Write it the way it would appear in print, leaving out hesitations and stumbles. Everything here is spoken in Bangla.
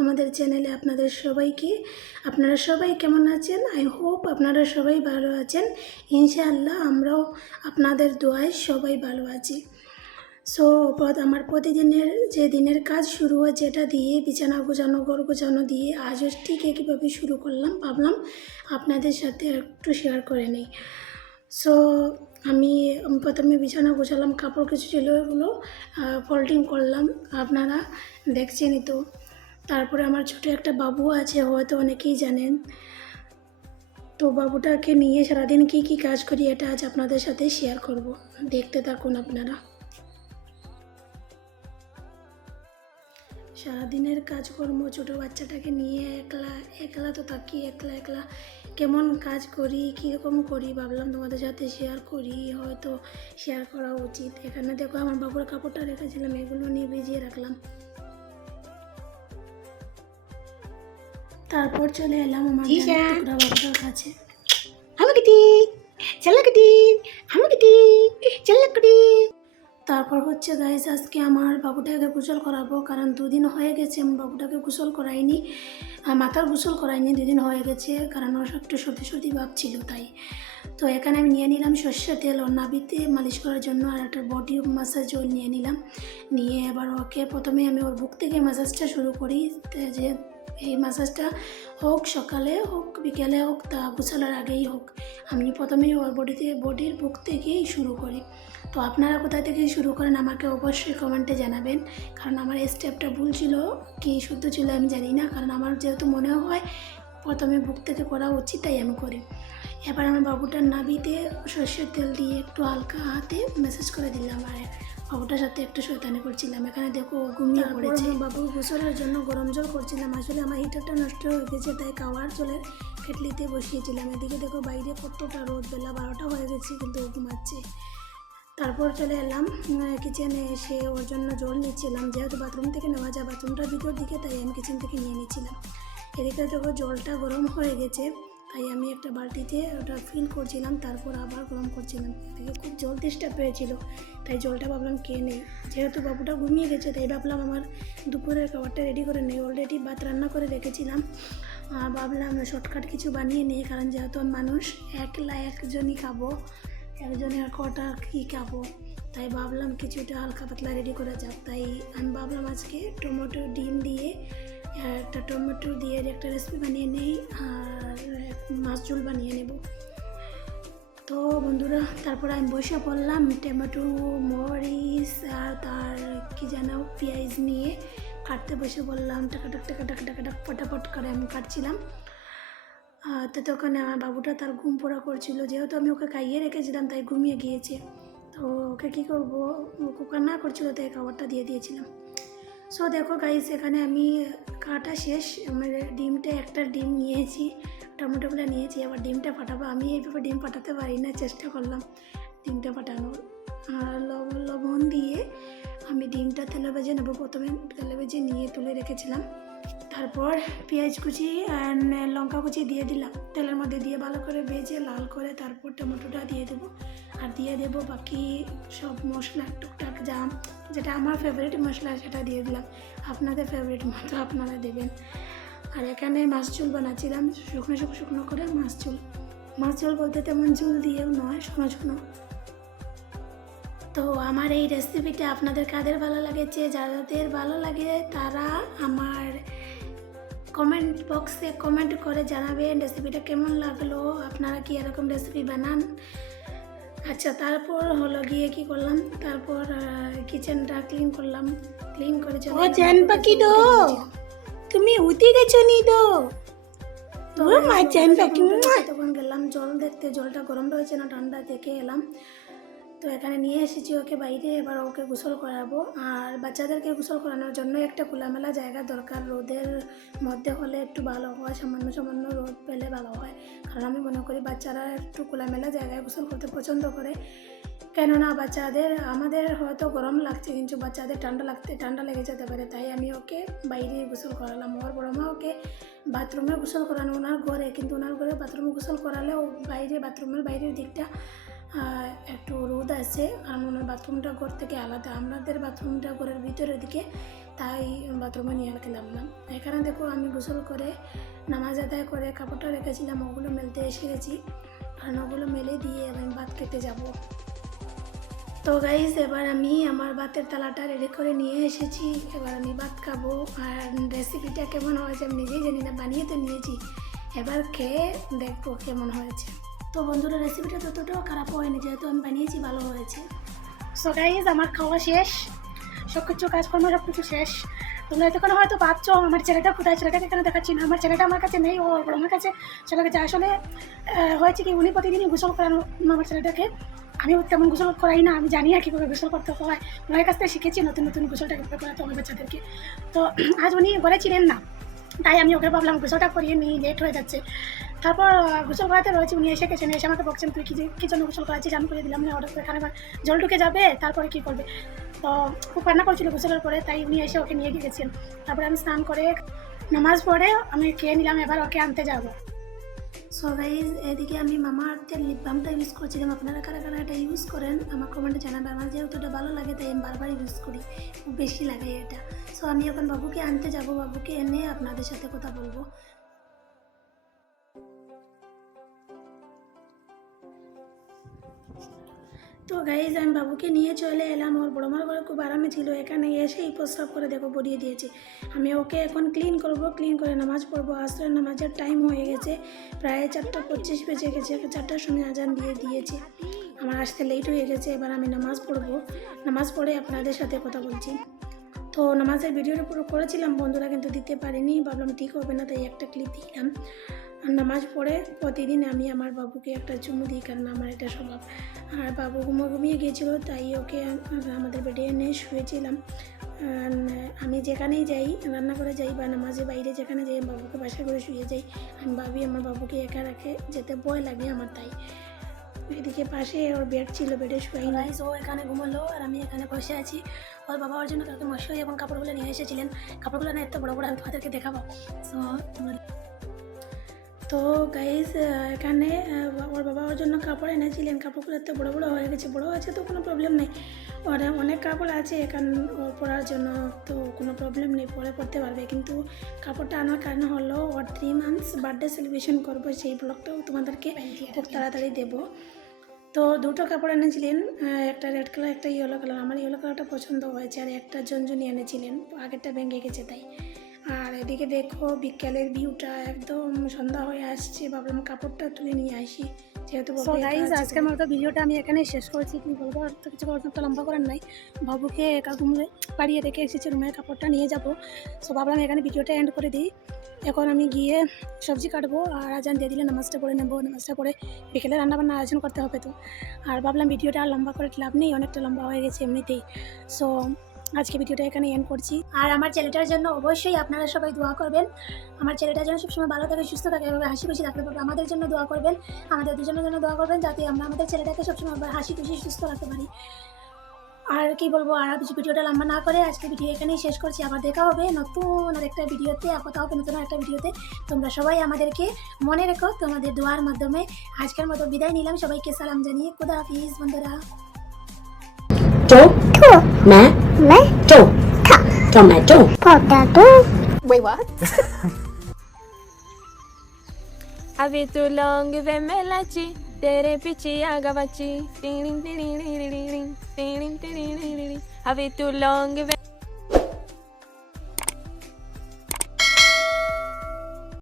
আমাদের চ্যানেলে আপনাদের সবাইকে। আপনারা সবাই কেমন আছেন? আই হোপ আপনারা সবাই ভালো আছেন। ইনশাআল্লাহ আমরাও আপনাদের দোয়ায় সবাই ভালো আছি। সো আমার প্রতিদিনের যে দিনের কাজ শুরু হয় যেটা দিয়ে বিছানা গোছানো, ঘর গোছানো দিয়ে আজও ঠিক একইভাবে শুরু করলাম। ভাবলাম আপনাদের সাথে একটু শেয়ার করে নিই। সো আমি প্রথমে বিছানা গোছালাম, কাপড় কিছু ছিল ওগুলো ফোল্ডিং করলাম, আপনারা দেখছেনই তো। তারপরে আমার ছোটো একটা বাবু আছে, হয়তো অনেকেই জানেন। তো বাবুটাকে নিয়ে সারাদিন কী কী কাজ করি এটা আজ আপনাদের সাথে শেয়ার করব, দেখতে থাকুন আপনারা। সারাদিনের কাজকর্ম, ছোটো বাচ্চাটাকে নিয়ে একলা একলা তো থাকি, একলা একলা কেমন কাজ করি, কীরকম করি ভাবলাম তোমাদের সাথে শেয়ার করি, হয়তো শেয়ার করা উচিত। এখানে দেখো আমার বাবুর কাপড়টা রেখেছিলাম, এগুলো নিয়ে ভিজিয়ে রাখলাম। তারপর চলে এলাম আমার টুকরা বাবুটার কাছে। তারপর হচ্ছে গাইস, আজকে আমার বাবুটাকে গোসল করাবো, কারণ দুদিন হয়ে গেছে আমি বাবুটাকে গোসল করাইনি, মাথার গোসল করাইনি, দুদিন হয়ে গেছে, কারণ ওর একটু সর্দি সর্দি ভাব ছিল তাই। তো এখানে আমি নিয়ে নিলাম সর্ষের তেল ওর নাভিতে মালিশ করার জন্য, আর একটা বডি ম্যাসাজ অয়েল নিয়ে নিলাম। নিয়ে এবার ওকে প্রথমে আমি ওর বুক থেকে ম্যাসাজটা শুরু করি, যে এই ম্যাসাজটা হোক সকালে হোক বিকেলে হোক তা গোসলের আগেই হোক, আমি প্রথমেই ওর বডির বুক থেকেই শুরু করি। তো আপনারা কোথা থেকে শুরু করেন আমাকে অবশ্যই কমেন্টে জানাবেন, কারণ আমার এই স্টেপটা ভুল ছিল কি শুদ্ধ ছিল আমি জানি না, কারণ আমার যেহেতু মনে হয় প্রথমে বুক থেকে করা উচিত তাই আমি করি। এবার আমার বাবুটার নাভিতে সর্ষের তেল দিয়ে একটু হালকা হাতে ম্যাসাজ করে দিলাম, আর বাবুটার সাথে একটু শয়তানি করছিলাম। এখানে দেখো ঘুমিয়ে পড়েছে। বাবুর গোসলের জন্য গরম জল করছিলাম, আসলে আমার হিটারটা নষ্ট হয়ে গেছে তাই খাওয়ার জলের কেটলিতে বসিয়েছিলাম। এদিকে দেখো বাইরে কতটা রোদ, বেলা 12টা হয়ে গেছে কিন্তু ও ঘুমাচ্ছে। তারপর চলে এলাম কিচেনে, এসে ওর জন্য জল নিচ্ছিলাম, যেহেতু বাথরুম থেকে নেওয়া যায় বাথরুমটার ভিতর দিকে, তাই আমি কিচেন থেকে নিয়ে নিচ্ছিলাম। এদিকে দেখো জলটা গরম হয়ে গেছে, তাই আমি একটা বালতিতে ওটা ফিল করছিলাম, তারপর আবার গরম করছিলাম। এদিকে খুব জল তেষ্টা পেয়েছিল, তাই জলটা ভাবলাম খেয়ে নেই। যেহেতু বাবুটা ঘুমিয়ে গেছে তাই ভাবলাম আমার দুপুরের খাবারটা রেডি করে নেই, অলরেডি ভাত রান্না করে রেখেছিলাম। ভাবলাম শর্টকাট কিছু বানিয়ে নেই, কারণ যেহেতু মানুষ একলা একজনই খাবো, একজনের কটা কী খাবো, তাই ভাবলাম কিছুটা হালকা পাতলা রেডি করা যাক। তাই আমি ভাবলাম আজকে টমেটো ডিম দিয়ে একটা টমেটো দিয়ে একটা রেসিপি বানিয়ে নেই, আর মাছ ঝোল বানিয়ে নেব। তো বন্ধুরা তারপর আমি বসে পড়লাম, টমেটো মরিচ আর তার কি জানো পেঁয়াজ নিয়ে কাটতে বসে পড়লাম। টাকাটাক ফটাফট করে আমি কাটছিলাম। তো তখন আমার বাবুটা তার ঘুম পড়া করছিল, যেহেতু আমি ওকে খাইয়ে রেখেছিলাম তাই ঘুমিয়ে গিয়েছে। তো ওকে কী করবো, ও কান্না করছিল তাই খাবারটা দিয়ে দিয়েছিলাম। সো দেখো গাইস, এখানে আমি কাটা শেষ, আমার ডিমটা একটা ডিম নিয়েছি, টমেটোগুলো নিয়েছি, আবার ডিমটা ফাটাবো। আমি এইভাবে ডিম ফাটাতে পারি না, চেষ্টা করলাম ডিমটা ফাটানোর। আর লবণ দিয়ে আমি ডিমটা তেলে ভেজে নেবো, প্রথমে তেলে ভেজে নিয়ে তুলে রেখেছিলাম। তারপর পেঁয়াজ কুচি আর লঙ্কা কুচি দিয়ে দিলাম, তেলের মধ্যে দিয়ে ভালো করে ভেজে লাল করে তারপর টমেটোটা দিয়ে দেবো, আর দিয়ে দেবো বাকি সব মশলা টুকটাক যেটা আমার ফেভারিট মশলা সেটা দিয়ে দিলাম, আপনাদের ফেভারিট মতো আপনারা দেবেন। আর এখানে মাছ ঝোল বানাচ্ছিলাম, শুকনো করে মাছ ঝোল বলতে তেমন ঝোল দিয়েও নয়, শুকনো। তো আমার এই রেসিপিটা আপনাদের কাদের ভালো লাগেছে, যাদের ভালো লাগে তারা আমার কমেন্ট বক্সে কমেন্ট করে জানাবেন রেসিপিটা কেমন লাগলো, আপনারা কি এরকম রেসিপি বানান। আচ্ছা, তারপর হলো গিয়ে কি করলাম, তারপর কিচেনটা ক্লিন করলাম, ক্লিন করে ও জান পাখি দো তুমি উঠে গেছো নি দো, তো মা জান পাখি তখন গেলাম জল দেখতে, জলটা গরম রয়েছে না ঠান্ডা দেখে এলাম। তো এখানে নিয়ে এসেছি ওকে বাইরে, এবার ওকে গোসল করাবো। আর বাচ্চাদেরকে গোসল করানোর জন্য একটা খোলামেলা জায়গা দরকার, রোদের মধ্যে হলে একটু ভালো হয়, সামান্য রোদ পেলে ভালো হয়, কারণ আমি মনে করি বাচ্চারা একটু খোলামেলা জায়গায় গোসল করতে পছন্দ করে। কেননা আমাদের হয়তো গরম লাগছে কিন্তু বাচ্চাদের ঠান্ডা লেগে যেতে পারে, তাই আমি ওকে বাইরে গোসল করালাম। ওর বড় মা ওকে বাথরুমে গোসল করানো ওনার ঘরে, কিন্তু ওনার ঘরে বাথরুমে গোসল করালেও বাথরুমের বাইরের দিকটা একটু রোদ আছে, কারণ ওনার বাথরুমটা ঘর থেকে আলাদা, আমাদের বাথরুমটা ঘরের ভিতরের দিকে, তাই বাথরুমে নিয়ে গেলাম না। এখানে দেখো আমি গোসল করে নামাজ আদায় করে কাপড়টা রেখেছিলাম, ওগুলো মেলতে এসে গেছি। কারণ ওগুলো মেলে দিয়ে আমি ভাত খেতে যাব। তো গাইজ এবার আমি আমার ভাতের থালাটা রেডি করে নিয়ে এসেছি। এবার আমি ভাত খাবো। আর রেসিপিটা কেমন হয়েছে আমি নিজেই জানি না, বানিয়ে তো নিয়েছি, এবার খেয়ে দেখবো কেমন হয়েছে। তো বন্ধুরা রেসিপিটা ততটাও খারাপ হয়নি, যেহেতু আমি বানিয়েছি ভালো হয়েছে। সো গাইজ আমার খাওয়া শেষ, সব কিছু কাজকর্ম সব কিছু শেষ। তোমরা এতক্ষণ হয়তো ভাবছো আমার ছেলেটা কোথায়, ছেলেটাকে কেন দেখাচ্ছি না। আমার ছেলেটা আমার কাছে নেই, ও আমার কাছে চলে গেছে। আসলে হয়েছে কি, উনি প্রতিদিনই গোসল করানো আমার ছেলেটাকে, আমি তেমন গোসল করাই না, আমি জানি না কীভাবে গোসল করতে হয়। ওনার কাছ থেকে শিখেছি নতুন নতুন গোসলটা কীভাবে করাতে হয় বাচ্চাদেরকে। তো আজ উনি বলেছিলেন না, তাই আমি ওকে ভাবলাম গোসলটা করিয়ে নিই, লেট হয়ে যাচ্ছে। তারপর গোসল করাতে রয়েছে, উনি এসে গেছেন, এসে আমাকে বলছেন তুই কি জন্য গোসল করাচ্ছিস। আমি করে দিলাম না, অর্ডার করে এখানে জল ঢুকে যাবে, তারপরে কী করবে। তো খুব কান্না করছিল গোসলের পরে, তাই উনি এসে ওকে নিয়ে গিয়েছেন। তারপরে আমি স্নান করে নামাজ পড়ে আমি খেয়ে নিলাম, এবার ওকে আনতে যাবো। সো গাইজ এদিকে আমি মামা আর্থের লিপ বামটা ইউজ করছিলাম। আপনারা কারা কারা এটা ইউজ করেন আমার কমেন্টে জানাবেন। আমার যেহেতু এটা ভালো লাগে তাই আমি বারবার ইউজ করি, খুব বেশি লাগে এটা। সো আমি এখন বাবুকে আনতে যাব, বাবুকে এনে আপনাদের সাথে কথা বলবো। তো গাইজ আমি বাবুকে নিয়ে চলে এলাম। ওর বড় মার ঘরে খুব আরামে ছিল, এখানে এসেই প্রস্রাব করে দেখো বড়িয়ে দিয়েছে। আমি ওকে এখন ক্লিন করব, ক্লিন করে নামাজ পড়বো। আসরের নামাজের টাইম হয়ে গেছে, প্রায় 4:25 বেজে গেছে, 4টার সময় আজান দিয়ে দিয়েছে। আমার আসতে লেট হয়ে গেছে, এবার আমি নামাজ পড়বো। নামাজ পড়ে আপনাদের সাথে কথা বলছি। তো নামাজের ভিডিওটা পুরো করেছিলাম বন্ধুরা, কিন্তু দিতে পারিনি, ভাবলাম ঠিক হবে না, তাই একটা ক্লিপ দিলাম। আর নামাজ পড়ে প্রতিদিন আমি আমার বাবুকে একটা চুমু দিই, কারণ আমার এটা স্বভাব। আর বাবু ঘুমিয়ে গিয়েছিলো, তাই ওকে আমাদের বেডে এনে শুয়েছিলাম। আমি যেখানেই যাই, রান্নাঘরে যাই বা নামাজে বাইরে যেখানে যাই, বাবুকে বাসা করে শুয়ে যাই। আমি ভাবি আমার বাবুকে একা রাখে যেতে ভয় লাগে আমার, তাই এদিকে পাশে ওর বেড ছিল, বেডে শুয়ে নাই। ও এখানে ঘুমালো আর আমি এখানে বসে আছি। ওর বাবা ওর জন্য কালকে মশাই এবং কাপড়গুলো নিয়ে এসেছিলেন। কাপড়গুলো না এত বড় বড়, আমি তোমাদেরকে দেখাবো। তো গাইজ এখানে ওর বাবা ওর জন্য কাপড় এনেছিলেন। কাপড়গুলো এত বড়ো বড়ো হয়ে গেছে, বড়ো আছে তো কোনো প্রবলেম নেই, ওর অনেক কাপড় আছে এখান ওর পরার জন্য, তো কোনো প্রবলেম নেই, পরে পরতে পারবে। কিন্তু কাপড়টা আনার কারণ হলো ওর 3 months বার্থডে সেলিব্রেশন করবো, সেই ব্লগটাও তোমাদেরকে খুব তাড়াতাড়ি দেবো। তো দুটো কাপড় এনেছিলেন, একটা রেড কালার একটা ইয়েলো কালার। আমার ইয়েলো কালারটা পছন্দ হয়েছে, আর একটা জঞ্জনি এনেছিলেন, আগেরটা ভেঙে গেছে তাই। আর এদিকে দেখো বিকেলের ভিউটা, একদম সন্ধ্যা হয়ে আসছে, ভাবলাম কাপড়টা তুলে নিয়ে আসি, যেহেতু আজকের মতো ভিডিওটা আমি এখানে শেষ করছি। কি বলবো, আর তো কিছু একটা লম্বা করার নাই। বাবুকে একা ঘুমিয়ে পাড়িয়ে রেখে এসেছি, রুমের কাপড়টা নিয়ে যাবো। সো ভাবলাম এখানে ভিডিওটা এন্ড করে দিই। এখন আমি গিয়ে সবজি কাটবো, আর আজান দিয়ে দিলে নামাজটা পড়ে নেবো। নামাজটা পড়ে বিকেলে রান্নাবান্না আয়োজন করতে হবে। তো আর ভাবলাম ভিডিওটা আর লম্বা করে লাভ নেই, অনেকটা লম্বা হয়ে গেছে এমনিতেই। সো আজকে ভিডিওটা এখানে এন্ড করছি। আর আমার ছেলেটার জন্য অবশ্যই আপনারা সবাই দোয়া করবেন। আমার ছেলেটার জন্য সবসময় ভালো থাকে, সুস্থ থাকে, এভাবে হাসি খুশি থাকতে পারবে। আমাদের জন্য দোয়া করবেন, আমাদের দুজনের জন্য দোয়া করবেন, যাতে আমরা আমাদের ছেলেটাকে সবসময় হাসি খুশি সুস্থ রাখতে পারি। আর কি বলবো, আর ভিডিওটা লম্বা না করে আজকে ভিডিও এখানেই শেষ করছি। আবার দেখা হবে নতুন আরেকটা ভিডিওতে, কথা হবে নতুন একটা ভিডিওতে। তোমরা সবাই আমাদেরকে মনে রেখো তোমাদের দোয়ার মাধ্যমে। আজকের মতো বিদায় নিলাম, সবাইকে সালাম জানিয়ে খুদা হাফিজ বন্ধুরা। Tomato. Potato. Wait, what? Ave tu long vemelaci, tere pici agavaci, ting ting ting ting ting ting ting ting ting ting ting. Ave tu long